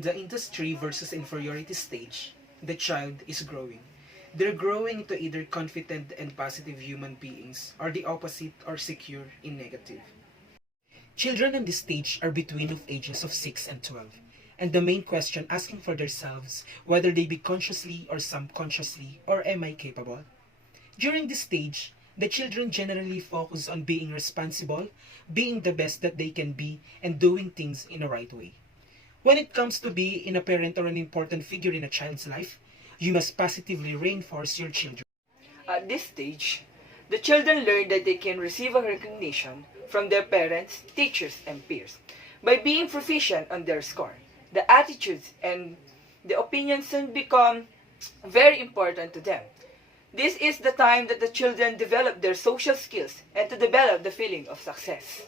in the industry versus inferiority stage, the child is growing. They're growing into either confident and positive human beings, or the opposite, or secure in negative. Children in this stage are between of ages of 6 and 12, and the main question asking for themselves whether they be consciously or subconsciously, or am I capable? During this stage, the children generally focus on being responsible, being the best that they can be, and doing things in a right way. When it comes to being a parent or an important figure in a child's life, you must positively reinforce your children. At this stage, the children learn that they can receive a recognition from their parents, teachers, and peers by being proficient on their score. The attitudes and the opinions soon become very important to them. This is the time that the children develop their social skills and to develop the feeling of success.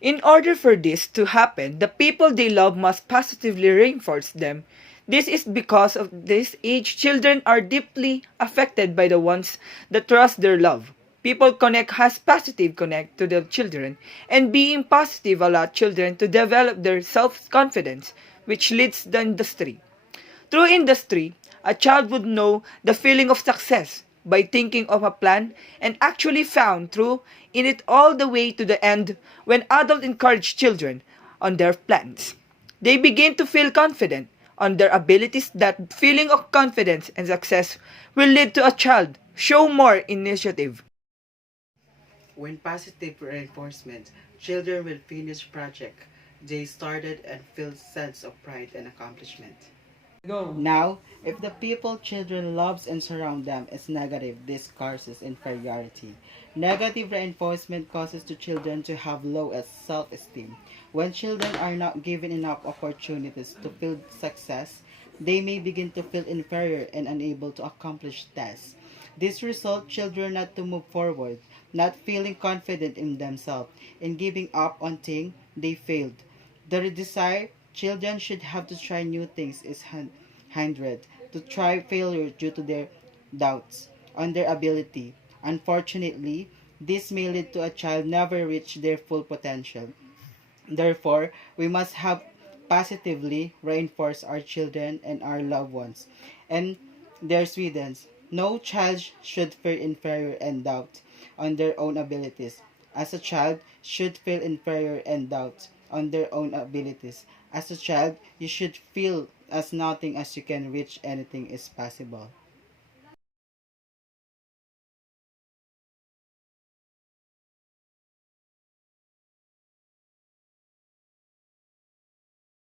In order for this to happen, the people they love must positively reinforce them. This is because of this age, children are deeply affected by the ones that trust their love. People connect has positive connect to their children, and being positive allow children to develop their self-confidence, which leads the industry. Through industry, a child would know the feeling of success by thinking of a plan and actually found through in it all the way to the end when adults encourage children on their plans. They begin to feel confident on their abilities. That feeling of confidence and success will lead to a child show more initiative. When positive reinforcement, children will finish project they started and feel sense of pride and accomplishment. Now, if the people children loves and surround them is negative, this causes inferiority. Negative reinforcement causes to children to have low self-esteem. When children are not given enough opportunities to feel success, they may begin to feel inferior and unable to accomplish tasks. This results children not to move forward, not feeling confident in themselves, and giving up on things they failed. The desire children should have to try new things is hindered to try failure due to their doubts on their ability. Unfortunately, this may lead to a child never reach their full potential. Therefore, we must have positively reinforce our children and our loved ones and their students. No child should feel inferior and doubt on their own abilities. As a child should feel inferior and doubt on their own abilities. As a child, you should feel as nothing as you can reach anything is possible.